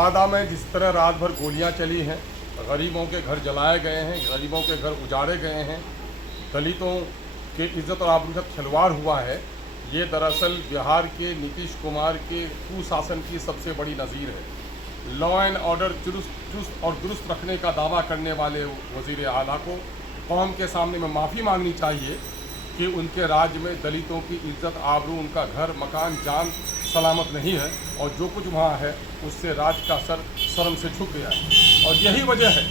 नवादा में जिस तरह रात भर गोलियां चली हैं, गरीबों के घर जलाए गए हैं, गरीबों के घर उजाड़े गए हैं, दलितों के इज्जत और आबरू के साथ खिलवाड़ हुआ है, ये दरअसल बिहार के नीतीश कुमार के कुशासन की सबसे बड़ी नज़ीर है। लॉ एंड ऑर्डर चुस्त और दुरुस्त रखने का दावा करने वाले वज़ीर आला को कौम के सामने में माफ़ी मांगनी चाहिए कि उनके राज्य में दलितों की इज्जत आबरू, उनका घर मकान जान सलामत नहीं है और जो कुछ वहाँ है उससे राज्य का सर शर्म से झुक गया है। और यही वजह है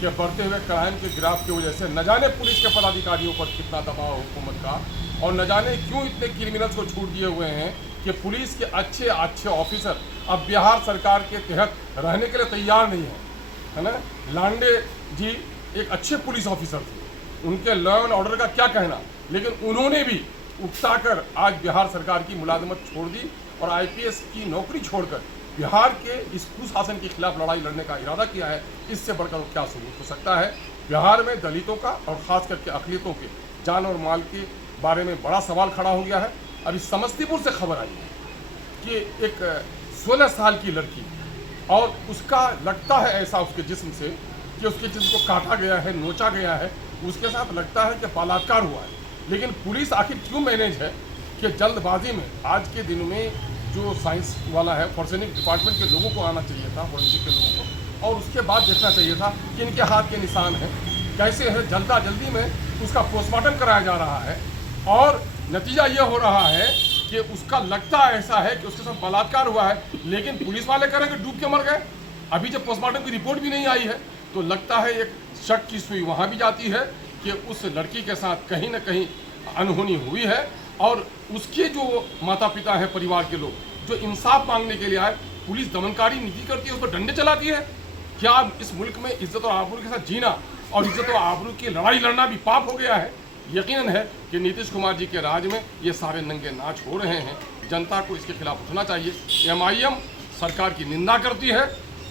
कि बढ़ते हुए क्राइम के ग्राफ की वजह से न जाने पुलिस के पदाधिकारियों पर कितना दबाव हुकूमत का, और न जाने क्यों इतने क्रिमिनल्स को छूट दिए हुए हैं कि पुलिस के अच्छे अच्छे ऑफिसर अब बिहार सरकार के तहत रहने के लिए तैयार नहीं है ना। लांडे जी एक अच्छे पुलिस ऑफिसर थे, उनके लॉ एंड ऑर्डर का क्या कहना, लेकिन उन्होंने भी उकसाकर आज बिहार सरकार की मुलाजमत छोड़ दी और आईपीएस की नौकरी छोड़कर बिहार के इस कुशासन के खिलाफ लड़ाई लड़ने का इरादा किया है। इससे बढ़कर क्या सबूत हो सकता है। बिहार में दलितों का और ख़ास करके अक़लियतों के जान और माल के बारे में बड़ा सवाल खड़ा हो गया है। अभी समस्तीपुर से खबर आई है कि एक 16 साल की लड़की और उसका लगता है ऐसा उसके जिस्म से कि उसके जिस्म को काटा गया है, नोचा गया है, उसके साथ लगता है कि बलात्कार हुआ है। लेकिन पुलिस आखिर क्यों मैनेज है कि जल्दबाजी में आज के दिन में जो साइंस वाला है, फॉरेंसिक डिपार्टमेंट के लोगों को आना चाहिए था, फॉरेंसिक के लोगों को, और उसके बाद देखना चाहिए था कि इनके हाथ के निशान हैं कैसे है। जल्दी में उसका पोस्टमार्टम कराया जा रहा है और नतीजा ये हो रहा है कि उसका लगता ऐसा है कि उसके साथ बलात्कार हुआ है, लेकिन पुलिस वाले कह रहे हैं कि डूब के मर गए। अभी जब पोस्टमार्टम की रिपोर्ट भी नहीं आई है तो लगता है एक शक की सुई वहाँ भी जाती है कि उस लड़की के साथ कहीं ना कहीं अनहोनी हुई है और उसके जो माता पिता हैं, परिवार के लोग जो इंसाफ मांगने के लिए आए, पुलिस दमनकारी नीति करती है, उस पर डंडे चलाती है। क्या इस मुल्क में इज्जत और आबरू के साथ जीना और इज्जत और आबरू की लड़ाई लड़ना भी पाप हो गया है? यकीनन है कि नीतीश कुमार जी के राज में ये सारे नंगे नाच हो रहे हैं। जनता को इसके खिलाफ उठना चाहिए। MIM सरकार की निंदा करती है,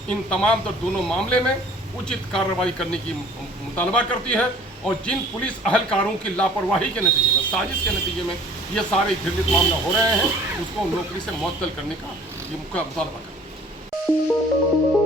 इन तमाम दोनों मामले में उचित कार्रवाई करने की मुतालबा करती है और जिन पुलिस अहलकारों की लापरवाही के नतीजे में, साजिश के नतीजे में ये सारे घृणित मामले हो रहे हैं, उसको नौकरी से मुअत्तल करने का ये मुतालबा करती है।